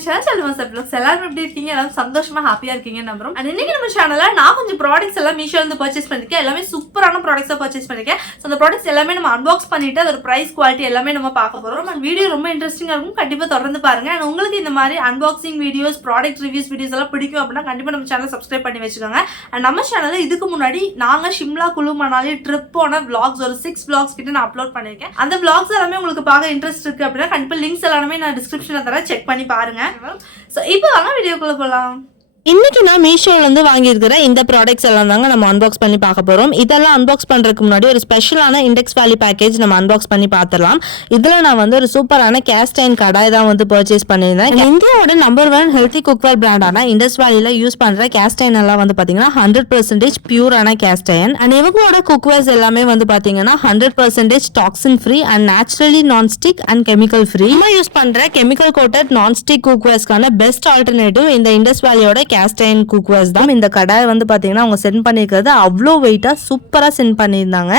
எல்லாரும் எப்படி இருக்கீங்க? எல்லாரும் சந்தோஷமா ஹாப்பியா இருக்கீங்க நம்புறோம். அண்ட் இன்னைக்கு நம்ம சேனல்ல நான் கொஞ்சம் ப்ராடக்ட்ஸ் எல்லாம் மீஷோல இருந்து பர்ச்சேஸ் பண்ணிருக்கேன். எல்லாமே சூப்பரான ப்ராடக்ட்ஸா பர்ச்சேஸ் பண்ணிருக்கேன். ஸோ அந்த ப்ராடக்ட்ஸ் எல்லாமே நம்ம அன்பாக்ஸ் பண்ணிட்டு அதோட பிரைஸ் குவாலிட்டி எல்லாமே நம்ம பார்க்க போறோம். அண்ட் வீடியோ ரொம்ப இன்ட்ரெஸ்டிங்கா இருக்கும், கண்டிப்பா தொடர்ந்து பாருங்க. அண்ட் உங்களுக்கு இந்த மாதிரி unboxing videos, product reviews videos எல்லாம் பிடிக்கும் அப்படின்னா கண்டிப்பா நம்ம சேனல் சப்ஸ்கிரைப் பண்ணி வச்சுக்கோங்க. அண்ட் நம்ம சேனல்ல இதுக்கு முன்னாடி நாங்க ஷிம்லா குழு மணாலி ட்ரிப் போன vlogs ஒரு 6 vlogs கிட்ட நான் அப்லோட் பண்ணிருக்கேன். அந்த vlogs எல்லாமே உங்களுக்கு பார்க்க இன்ட்ரெஸ்ட் இருக்கு அப்படின்னா கண்டிப்பா லிங்க்ஸ் எல்லாமே நான் டிஸ்கிரிப்ஷன்ல தரேன், செக் பண்ணி பாருங்க. சோ இப்போ வாங்க வீடியோக்குள்ள போலாம். இன்னைக்கு நான் மீஷோல இருந்து வாங்கியிருக்கிற இந்த ப்ராடக்ட்ஸ் எல்லாம் தாங்க நம்ம அன்பாக்ஸ் பண்ணி பார்க்க போறோம். இதெல்லாம் அன்பாக்ஸ் பண்றதுக்கு முன்னாடி ஒரு ஸ்பெஷலான இண்டெக்ஸ் வேலி பேக்கேஜ் நம்ம அன்பாக்ஸ் பண்ணி பார்த்துடலாம். இதுல நான் வந்து ஒரு சூப்பரான கேஸ்ட் அயர்ன் கடாய் தான் வந்து பர்ச்சேஸ் பண்ணியிருந்தேன். இந்தியாவோட நம்பர் 1 ஹெல்த்தி குக்வேர் பிராண்டான இண்டஸ் வேலியில யூஸ் பண்ற கேஸ்ட் அயர்ன் எல்லாம் வந்து பாத்தீங்கன்னா 100% பியூரான கேஸ்ட் அயர்ன். அண்ட் இவங்களோட குக்வேர்ஸ் எல்லாமே வந்து பாத்தீங்கன்னா 100% toxin free and naturally non stick and chemical free. நம்ம யூஸ் பண்ற கெமிக்கல் கோட்டட் நான் ஸ்டிக் குக்வேர்ஸ்க்கான பெஸ்ட் ஆல்டர்னேட்டிவ் இந்த இண்டஸ் வேலியோட கேஸ்ட் அயர்ன் குக்வேர்ஸ் தான். இந்த கடாய் வந்து பாத்தீங்கன்னா அவங்க சென்ட் பண்ணிருக்கிறது அவ்வளோ வெயிட்டா சூப்பரா சென்ட் பண்ணியிருந்தாங்க.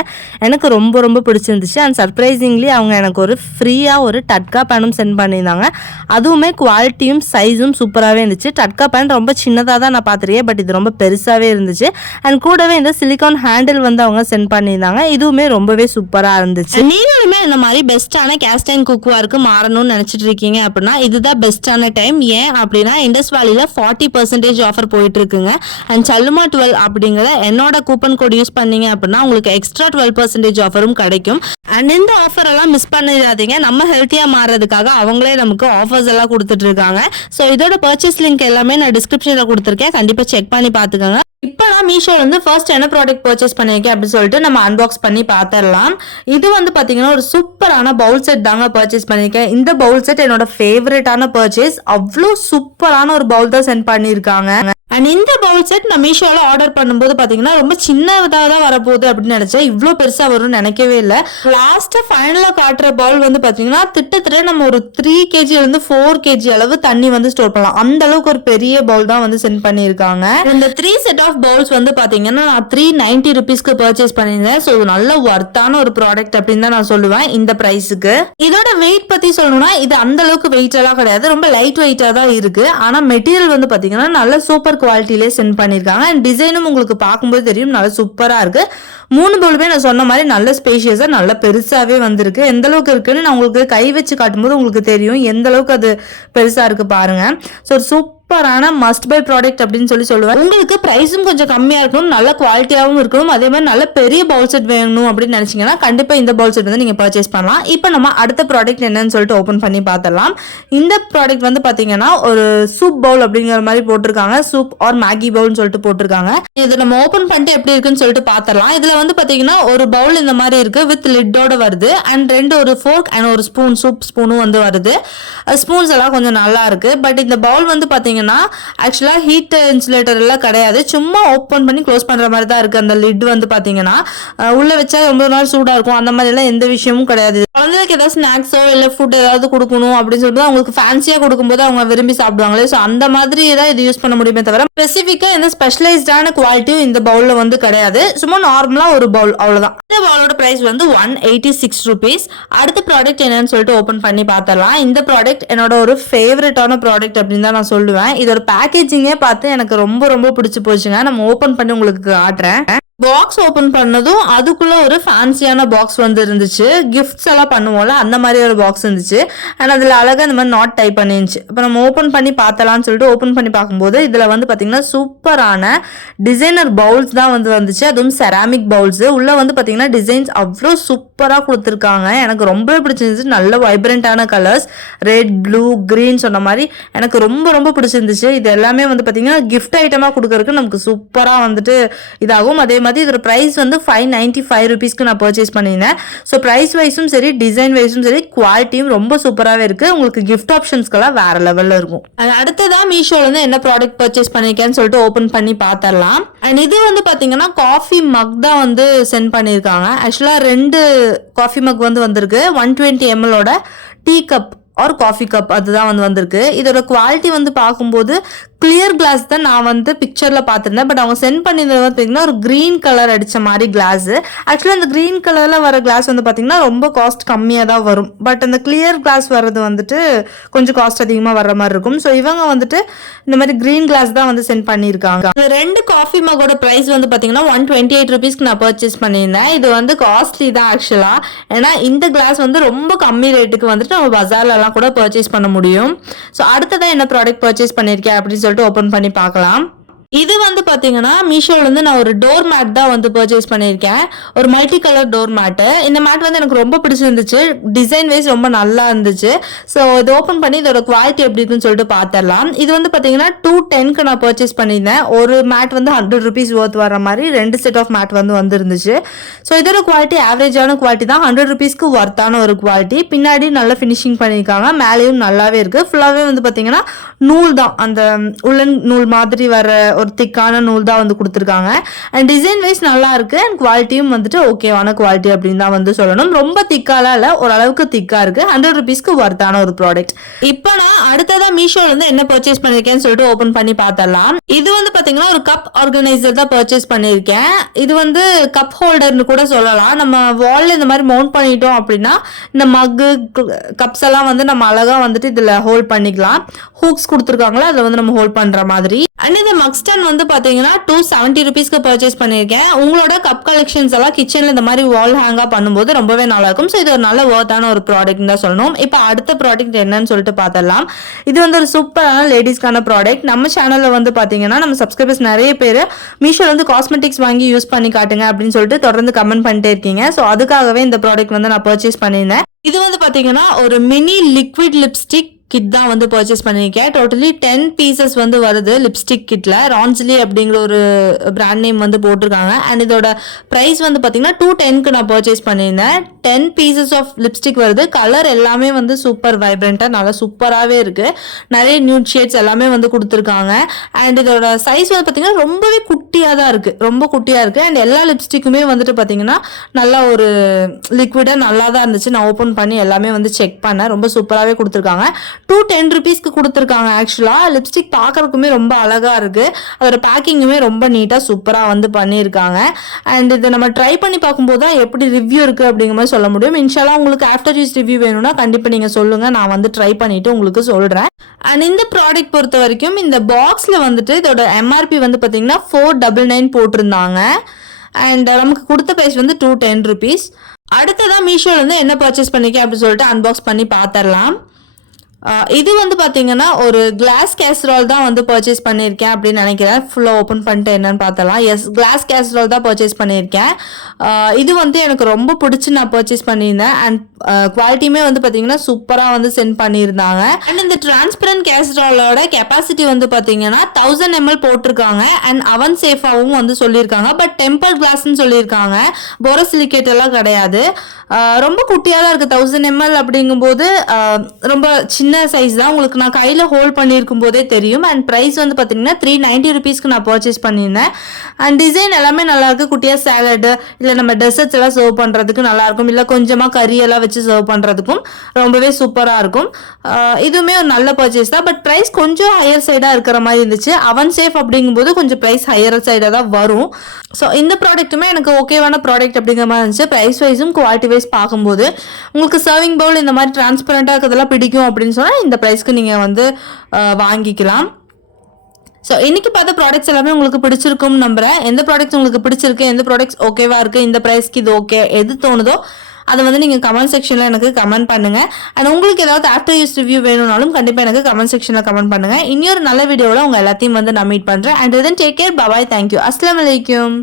எனக்கு ரொம்ப ரொம்ப பிடிச்சிருந்துச்சு. அண்ட் சர்ப்ரைசிங்லி அவங்க எனக்கு ஒரு ஃப்ரீயா ஒரு டட்கா பேனும் சென்ட் பண்ணியிருந்தாங்க. அதுவுமே குவாலிட்டியும் சைஸும் சூப்பராகவே இருந்துச்சு. டட்கா பேன் ரொம்ப சின்னதாக தான் நான் பார்த்துருக்கேன், பட் இது ரொம்ப பெருசாகவே இருந்துச்சு. அண்ட் கூடவே இந்த சிலிகான் ஹேண்டில் வந்து அவங்க சென்ட் பண்ணியிருந்தாங்க. இதுவுமே ரொம்பவே சூப்பராக இருந்துச்சு. நீங்களுமே இந்த மாதிரி பெஸ்ட்டான கேஸ்ட் அயர்ன் குக்வேருக்கு மாறணும்னு நினைச்சிட்டு இருக்கீங்க அப்படின்னா இதுதான் பெஸ்ட்டான டைம். ஏன் அப்படின்னா இண்டஸ் வேலியில 40% ஆஃபர் போயிட்டு இருக்குங்க. அண்ட் சல்லுமா 12 அப்படிங்கிற என்னோட கூப்பன் கோட் யூஸ் பண்ணீங்க அப்படின்னா உங்களுக்கு எக்ஸ்ட்ரா 12% ஆஃபரும் கிடைக்கும். அண்ட் இந்த ஆஃபர் எல்லாம் மிஸ் பண்ணிடாதீங்க. நம்ம ஹெல்த்தியா மாறதுக்காக அவங்களே நமக்கு ஆஃபர்ஸ் எல்லாம் கொடுத்துட்டு இருக்காங்க. ஸோ இதோட பர்ச்சேஸ் லிங்க் எல்லாமே நான் டிஸ்கிரிப்ஷன்ல கொடுத்துருக்கேன், கண்டிப்பா செக் பண்ணி பாத்துக்கோங்க. இப்போ நான் மீஷோல இருந்து ஃபர்ஸ்ட் என்ன ப்ராடக்ட் பர்ச்சேஸ் பண்ணிருக்கேன் அப்படின்னு சொல்லிட்டு நம்ம அன்பாக்ஸ் பண்ணி பார்த்துடலாம். இது வந்து பாத்தீங்கன்னா ஒரு சூப்பரான பவுல் செட் தாங்க பர்ச்சேஸ் பண்ணிருக்கேன். இந்த பவுல் செட் என்னோட ஃபேவரட்டான பர்ச்சேஸ். அவ்வளோ சூப்பரான ஒரு பவுல் தான் சென்ட் பண்ணியிருக்காங்க. அண்ட் இந்த பவுல் செட் நான் மீஷோல ஆர்டர் பண்ணும்போது பாத்தீங்கன்னா ரொம்ப சின்னதாக தான் வரப்போகுது அப்படின்னு நினைச்சேன். இவ்வளோ பெருசா வரும்னு நினைக்கவே இல்லை. லாஸ்டா ஃபைனலா காட்டுற பவுல் வந்து பாத்தீங்கன்னா கிட்டத்தட்ட நம்ம ஒரு 3 kg இருந்து 4 kg அளவு தண்ணி வந்து ஸ்டோர் பண்ணலாம். அந்த அளவுக்கு ஒரு பெரிய பவுல் தான் வந்து சென்ட் பண்ணியிருக்காங்க. இந்த 3 செட் ஆஃப் பவுல்ஸ் வந்து பாத்தீங்கன்னா நான் 390 rupeesக்கு பர்ச்சேஸ் பண்ணியிருந்தேன். ஸோ நல்ல ஒர்த்தான ஒரு ப்ராடக்ட் அப்படின்னு தான் நான் சொல்லுவேன் இந்த பிரைஸுக்கு. இதோட வெயிட் பத்தி சொல்லணும்னா இது அந்த அளவுக்கு வெயிட் எல்லாம் கிடையாது, ரொம்ப லைட் வெயிட்டா தான் இருக்கு. ஆனா மெட்டீரியல் வந்து பாத்தீங்கன்னா நல்ல சூப்பர் குவாலிட்டிலே சென்ட் பண்ணிருக்காங்க. அண்ட் டிசைனும் உங்களுக்கு பார்க்கும்போது தெரியும் நல்லா சூப்பரா இருக்கு. 3 பவுலுமே நான் சொன்ன மாதிரி நல்ல ஸ்பேஷியஸா நல்ல பெருசாவே வந்திருக்கு. எந்த அளவுக்கு இருக்குன்னு நான் உங்களுக்கு கை வச்சு காட்டும்போது உங்களுக்கு தெரியும் எந்த அளவுக்கு அது பெருசா இருக்கு பாருங்க. ஸோ சூப்பரான மஸ்ட் பை ப்ராடக்ட் அப்படின்னு சொல்லுவேன். உங்களுக்கு பிரைஸும் கொஞ்சம் கம்மியா இருக்கணும், நல்ல குவாலிட்டியாகவும் இருக்கணும், அதே மாதிரி நல்ல பெரிய பவுல் செட் வேணும் அப்படின்னு நினைச்சீங்கன்னா கண்டிப்பா இந்த பவுல் செட் வந்து நீங்க பர்ச்சேஸ் பண்ணலாம். இப்போ நம்ம அடுத்த ப்ராடக்ட் என்னன்னு சொல்லிட்டு ஓபன் பண்ணி பார்த்தலாம். இந்த ப்ராடக்ட் வந்து பாத்தீங்கன்னா ஒரு சூப் பவுல் அப்படிங்கிற மாதிரி போட்டிருக்காங்க. சூப் ஆர் மேகி பவுல்னு சொல்லிட்டு போட்டிருக்காங்க. இது நம்ம ஓபன் பண்ணிட்டு எப்படி இருக்குன்னு சொல்லிட்டு பார்த்தலாம். இதுல வந்து பாத்தீங்கன்னா ஒரு பவுல் இந்த மாதிரி இருக்கு வித் லிட்டோட வருது. அண்ட் 2 ஒரு ஃபோர்க் அண்ட் ஒரு ஸ்பூன், சூப் ஸ்பூனும் வந்து வருது. ஸ்பூன்ஸ் எல்லாம் கொஞ்சம் நல்லா இருக்கு. பட் இந்த பவுல் வந்து பாத்தீங்கன்னா ஆக்சுவலா ஹீட் இன்சுலேட்டர் எல்லாம் கிடையாது, சும்மா ஓப்பன் பண்ணி க்ளோஸ் பண்ற மாதிரி தான் இருக்கு. அந்த லிட் வந்து பாத்தீங்கன்னா உள்ள வச்சா ரொம்ப நாள் சூடா இருக்கும், அந்த மாதிரி எல்லாம் எந்த விஷயமும் கிடையாது. குழந்தைகளுக்கு ஏதாவது ஸ்நாக்ஸோ இல்ல ஃபுட் ஏதாவது கொடுக்கணும் அப்படின்னு சொல்லிட்டு அவங்களுக்கு ஃபேன்சியா கொடுக்கும்போது அவங்க விரும்பி சாப்பிடுவாங்களே, ஸோ அந்த மாதிரி தான் இது யூஸ் பண்ண முடியுமே தவிர ஸ்பெசிஃபிக்கா எந்த ஸ்பெஷலைஸ்டான குவாலிட்டியும் இந்த பவுல்ல வந்து கிடையாது. சும்மா நார்மலா ஒரு பவுல் அவ்வளவுதான். இந்த பவுலோட பிரைஸ் வந்து 186 rupees. அடுத்த ப்ராடக்ட் என்னன்னு சொல்லிட்டு ஓபன் பண்ணி பார்த்தலாம். இந்த ப்ராடக்ட் என்னோட ஒரு ஃபேவரட்டான ப்ராடக்ட் அப்படின்னு தான் நான் சொல்லுவேன். இதோட பேக்கேஜிங்கே பார்த்து எனக்கு ரொம்ப ரொம்ப பிடிச்சு போச்சுங்க. நம்ம ஓபன் பண்ணி உங்களுக்கு காட்டுறேன். பாக்ஸ் ஓபன் பண்ணதும் அதுக்குள்ள ஒரு ஃபேன்சியான பாக்ஸ் வந்து இருந்துச்சு. கிஃப்ட்ஸ் எல்லாம் பண்ணுவோம்ல அந்த மாதிரி ஒரு பாக்ஸ் இருந்துச்சு. அண்ட் அதுல அழகா இந்த மாதிரி நாட் டைப் பண்ணிருந்துச்சு. இப்போ நம்ம ஓபன் பண்ணி பார்த்தலாம்னு சொல்லிட்டு ஓபன் பண்ணி பார்க்கும்போது இதுல வந்து பாத்தீங்கன்னா சூப்பரான டிசைனர் பவுல்ஸ் தான் வந்து வந்துச்சு. அதுவும் செராமிக் பவுல்ஸ். உள்ள வந்து பாத்தீங்கன்னா டிசைன்ஸ் அவ்வளோ சூப்பரா கொடுத்துருக்காங்க. எனக்கு ரொம்பவே பிடிச்சிருந்துச்சு. நல்ல வைப்ரண்டான கலர்ஸ், ரெட், ப்ளூ, கிரீன் சொன்ன மாதிரி எனக்கு ரொம்ப ரொம்ப பிடிச்சிருந்துச்சு. இது எல்லாமே வந்து பாத்தீங்கன்னா கிஃப்ட் ஐட்டமா கொடுக்கறதுக்கு நமக்கு சூப்பரா வந்துட்டு இதாகும். அதே மாதிரி இதோட பிரைஸ் வந்து 595 rupeesக்கு நான் பர்ச்சேஸ் பண்ணியிருந்தேன். ஸோ பிரைஸ் வைஸும் சரி, டிசைன் வைஸும் சரி, குவாலிட்டியும் ரொம்ப சூப்பராகவே இருக்கு. உங்களுக்கு கிஃப்ட் ஆப்ஷன்ஸ்க்கெல்லாம் வேற லெவல்ல இருக்கும். அடுத்ததான் மீஷோல இருந்து என்ன ப்ராடக்ட் பர்ச்சேஸ் பண்ணிருக்கேன்னு சொல்லிட்டு ஓபன் பண்ணி பார்த்தரலாம். அண்ட் இது வந்து பாத்தீங்கன்னா காஃபி மக் தான் வந்து சென்ட் பண்ணியிருக்காங்க. ஆக்சுவலா 2 காஃபி மக் வந்து வந்திருக்கு. 120 ml tea cup R coffee cup அதுதான் வந்து வந்திருக்கு. இதோட குவாலிட்டி வந்து பார்க்கும்போது கிளியர் கிளாஸ் தான் நான் வந்து பிக்சரில் பார்த்துருந்தேன். பட் அவங்க சென்ட் பண்ணியிருந்தது வந்து பார்த்தீங்கன்னா ஒரு க்ரீன் கலர் அடித்த மாதிரி கிளாஸு. ஆக்சுவலாக அந்த க்ரீன் கலரில் வர கிளாஸ் வந்து பார்த்தீங்கன்னா ரொம்ப காஸ்ட் கம்மியாக தான் வரும். பட் அந்த கிளியர் கிளாஸ் வர்றது வந்துட்டு கொஞ்சம் காஸ்ட் அதிகமாக வர்ற மாதிரி இருக்கும். ஸோ இவங்க வந்துட்டு இந்த மாதிரி க்ரீன் கிளாஸ் தான் வந்து சென்ட் பண்ணியிருக்காங்க. இந்த 2 காஃபி மகோட ப்ரைஸ் வந்து பார்த்தீங்கன்னா 128 rupeesக்கு நான் பர்ச்சேஸ் பண்ணியிருந்தேன். இது வந்து காஸ்ட்லி தான் ஆக்சுவலாக. ஏன்னா இந்த கிளாஸ் வந்து ரொம்ப கம்மி ரேட்டுக்கு வந்துட்டு நம்ம பஜார்லலாம் கூட பர்ச்சேஸ் பண்ண முடியும். ஸோ அடுத்ததான் என்ன ப்ராடக்ட் பர்ச்சேஸ் பண்ணியிருக்கேன் அப்படின்னு சொல்லிட்டு ஓப்பன் பண்ணி பார்க்கலாம். இது வந்து பார்த்தீங்கன்னா மீஷோலேருந்து நான் ஒரு டோர் மேட் தான் வந்து பர்ச்சேஸ் பண்ணியிருக்கேன். ஒரு மல்டி கலர் டோர் மேட்டு. இந்த மேட் வந்து எனக்கு ரொம்ப பிடிச்சிருந்துச்சு. டிசைன் வைஸ் ரொம்ப நல்லா இருந்துச்சு. ஸோ இது ஓப்பன் பண்ணி இதோட குவாலிட்டி எப்படி இருக்குன்னு சொல்லிட்டு பார்த்துடலாம். இது வந்து பார்த்தீங்கன்னா 210க்கு நான் பர்ச்சேஸ் பண்ணியிருந்தேன். ஒரு மேட் வந்து 100 rupees ஒர்த் வர மாதிரி 2 செட் ஆஃப் மேட் வந்து வந்துருந்துச்சு. ஸோ இதோட குவாலிட்டி ஆவரேஜான குவாலிட்டி தான். 100 rupeesக்கு ஒர்த்தான ஒரு குவாலிட்டி. பின்னாடி நல்லா ஃபினிஷிங் பண்ணியிருக்காங்க. மேலேயும் நல்லாவே இருக்குது. ஃபுல்லாகவே வந்து பார்த்தீங்கன்னா நூல் தான், அந்த உள்ளன் நூல் மாதிரி வர ஒரு திக்கான நூல் தான் வந்து கொடுத்துருக்காங்க. அண்ட் டிசைன் வைஸ் நல்லா இருக்கு. அண்ட் குவாலிட்டியும் வந்துட்டு ஓகேவான குவாலிட்டி அப்படின்னு தான் வந்து சொல்லணும். ரொம்ப திக்காலாம் இல்லை, ஓரளவுக்கு திக்கா இருக்கு. 100 rupeesக்கு ஒர்த்தான ஒரு ப்ராடக்ட். இப்போ நான் அடுத்ததான் மீஷோல இருந்து என்ன பர்ச்சேஸ் பண்ணிருக்கேன்னு சொல்லிட்டு ஓபன் பண்ணி பார்த்தலாம். இது வந்து பாத்தீங்கன்னா ஒரு கப் ஆர்கனைசர் தான் பர்ச்சேஸ் பண்ணிருக்கேன். இது வந்து கப் ஹோல்டர்னு கூட சொல்லலாம். நம்ம வால்ல இந்த மாதிரி மவுண்ட் பண்ணிட்டோம் அப்படின்னா இந்த மக்கு கப்ஸ் எல்லாம் வந்து நம்ம அழகா வந்துட்டு இதுல ஹோல்ட் பண்ணிக்கலாம். ஹூக்ஸ் கொடுத்துருக்காங்களா அதில் வந்து நம்ம ஹோல்ட் பண்ற மாதிரி. அண்ட் இந்த மக் ஸ்டாண்ட் வந்து பாத்தீங்கன்னா 270 rupeesக்கு பர்ச்சேஸ் பண்ணியிருக்கேன். உங்களோட கப் கலெக்ஷன்ஸ் எல்லாம் கிச்சன்ல இந்த மாதிரி வால் ஹேங்கா பண்ணும்போது ரொம்பவே நல்லா இருக்கும். ஸோ இது ஒரு நல்ல ஒர்த்தான ஒரு ப்ராடக்ட் தான் சொல்லணும். இப்போ அடுத்த ப்ராடக்ட் என்னன்னு சொல்லிட்டு பார்த்தலாம். இது வந்து ஒரு சூப்பரான லேடிஸ்க்கான ப்ராடக்ட். நம்ம சேனல்ல வந்து பாத்தீங்கன்னா நம்ம சப்ஸ்கிரைபர்ஸ் நிறைய பேர் மீஷோல வந்து காஸ்மெட்டிக்ஸ் வாங்கி யூஸ் பண்ணி காட்டுங்க அப்படின்னு சொல்லிட்டு தொடர்ந்து கமெண்ட் பண்ணிட்டே இருக்கீங்க. ஸோ அதுக்காகவே இந்த ப்ராடக்ட் வந்து நான் பர்ச்சேஸ் பண்ணியிருந்தேன். இது வந்து பாத்தீங்கன்னா ஒரு மினி லிக்விட் லிப்ஸ்டிக் கிட் தான் வந்து பர்ச்சேஸ் பண்ணியிருக்கேன். டோட்டலி 10 pieces வந்து வருது லிப்ஸ்டிக் கிட்ல. ரான்ஸ்லி அப்படிங்கிற ஒரு பிராண்ட் நேம் வந்து போட்டிருக்காங்க. அண்ட் இதோட ப்ரைஸ் வந்து பார்த்தீங்கன்னா 210க்கு நான் பர்ச்சேஸ் பண்ணியிருந்தேன். 10 pieces ஆஃப் லிப்ஸ்டிக் வருது. கலர் எல்லாமே வந்து சூப்பர் வைப்ரண்ட்டாக நல்லா சூப்பராகவே இருக்கு. நிறைய நியூட் ஷேட்ஸ் எல்லாமே வந்து கொடுத்துருக்காங்க. அண்ட் இதோட சைஸ் வந்து பார்த்தீங்கன்னா ரொம்பவே குட்டியாக தான் இருக்கு, ரொம்ப குட்டியாக இருக்கு. அண்ட் எல்லா லிப்ஸ்டிக்குமே வந்துட்டு பார்த்தீங்கன்னா நல்லா ஒரு லிக்விடாக நல்லா தான் இருந்துச்சு. நான் ஓப்பன் பண்ணி எல்லாமே வந்து செக் பண்ணேன். ரொம்ப சூப்பராகவே கொடுத்துருக்காங்க. 210 rupeesக்கு கொடுத்துருக்காங்க. ஆக்சுவலாக லிப்ஸ்டிக் பார்க்கறதுக்குமே ரொம்ப அழகாக இருக்குது. அதோட பேக்கிங்குமே ரொம்ப நீட்டாக சூப்பராக வந்து பண்ணியிருக்காங்க. அண்ட் இதை நம்ம ட்ரை பண்ணி பார்க்கும்போது தான் எப்படி ரிவ்யூ இருக்குது அப்படிங்கிற மாதிரி சொல்ல முடியும். இன்ஷால்லா உங்களுக்கு ஆஃப்டர் யூஸ் ரிவ்யூ வேணும்னா கண்டிப்பாக நீங்கள் சொல்லுங்கள். நான் வந்து ட்ரை பண்ணிவிட்டு உங்களுக்கு சொல்கிறேன். அண்ட் இந்த ப்ராடக்ட் பொறுத்த வரைக்கும் இந்த பாக்ஸில் வந்துட்டு இதோட எம்ஆர்பி வந்து பார்த்தீங்கன்னா 499 போட்டிருந்தாங்க. அண்ட் நமக்கு கொடுத்த ப்ரைஸ் வந்து 210 rupees. அடுத்ததான் மீஷோலேருந்து என்ன பர்ச்சேஸ் பண்ணிக்க அப்படின்னு சொல்லிட்டு அன்பாக்ஸ் பண்ணி பார்த்துடலாம். இது வந்து பார்த்தீங்கன்னா ஒரு கிளாஸ் கேஸ்ட்ரால் தான் வந்து பர்ச்சேஸ் பண்ணியிருக்கேன் அப்படின்னு நினைக்கிறேன். ஃபுல்லாக ஓப்பன் பண்ணிட்டு என்னன்னு பார்த்தலாம். எஸ், கிளாஸ் கேஸ்ட்ரால் தான் பர்ச்சேஸ் பண்ணியிருக்கேன். இது வந்து எனக்கு ரொம்ப பிடிச்சி நான் பர்ச்சேஸ் பண்ணியிருந்தேன். அண்ட் குவாலிட்டியுமே வந்து பார்த்தீங்கன்னா சூப்பராக வந்து சென்ட் பண்ணியிருந்தாங்க. அண்ட் இந்த டிரான்ஸ்பரண்ட் கேஸ்ட்ராலோட கெப்பாசிட்டி வந்து பார்த்தீங்கன்னா 1000 ml போட்டிருக்காங்க. அண்ட் அவன் சேஃபாகவும் வந்து சொல்லியிருக்காங்க. பட் டெம்பர் கிளாஸ்ன்னு சொல்லியிருக்காங்க. போரோசிலிகேட் எல்லாம் கிடையாது. ரொம்ப குட்டியாக தான் இருக்குது. 1000 ml அப்படிங்கும்போது ரொம்ப சின்ன சைஸ் தான். உங்களுக்கு நான் கையில் ஹோல்ட் பண்ணியிருக்கும் போதே தெரியும். அண்ட் ப்ரைஸ் வந்து பார்த்தீங்கன்னா 390 rupeesக்கு நான் பர்ச்சேஸ் பண்ணியிருந்தேன். அண்ட் டிசைன் எல்லாமே நல்லாயிருக்கு. குட்டியாக சாலடு இல்லை நம்ம டெசர்ட்ஸ் எல்லாம் சர்வ் பண்ணுறதுக்கு நல்லாயிருக்கும். இல்லை கொஞ்சமாக கறியெல்லாம் வச்சு சர்வ் பண்ணுறதுக்கும் ரொம்பவே சூப்பராக இருக்கும். இதுவுமே ஒரு நல்ல பர்ச்சேஸ் தான். பட் ப்ரைஸ் கொஞ்சம் ஹையர் சைடாக இருக்கிற மாதிரி இருந்துச்சு. அவன் சேஃப் அப்படிங்கும்போது கொஞ்சம் ப்ரைஸ் ஹையர் சைடாக தான் வரும். ஸோ இந்த ப்ராடக்ட்டுமே எனக்கு ஓகேவான ப்ராடக்ட் அப்படிங்கிற மாதிரி இருந்துச்சு. ப்ரைஸ் வைஸும் குவாலிட்டி வைஸ் பார்க்கும்போது உங்களுக்கு சர்விங் பவுல் இந்த மாதிரி டிரான்ஸ்பரண்டாக இருக்கிறதெல்லாம் பிடிக்கும் அப்படின்னு சொன்னால் இந்த ப்ரைஸ்க்கு நீங்கள் வந்து வாங்கிக்கலாம். ஸோ இன்றைக்கி பார்த்த ப்ராடக்ட்ஸ் எல்லாமே உங்களுக்கு பிடிச்சிருக்கும்னு நம்புகிறேன். எந்த ப்ராடக்ட்ஸ் உங்களுக்கு பிடிச்சிருக்கு, எந்த ப்ராடக்ட்ஸ் ஓகேவா இருக்குது, இந்த ப்ரைஸ்க்கு இது ஓகே எது தோணுதோ அதை வந்து நீங்கள் கமெண்ட் செக்ஷனில் எனக்கு கமெண்ட் பண்ணுங்கள். அண்ட் உங்களுக்கு ஏதாவது ஆஃப்டர் யூஸ் ரிவ்யூ வேணும்னாலும் கண்டிப்பாக எனக்கு கமெண்ட் செக்ஷனில் கமெண்ட் பண்ணுங்கள். இன்னொரு நல்ல வீடியோவில் உங்கள் எல்லாத்தையும் வந்து நான் மீட் பண்ணுறேன். And then take care, bye, thank you, அஸ்ஸலாமு அலைக்கும்.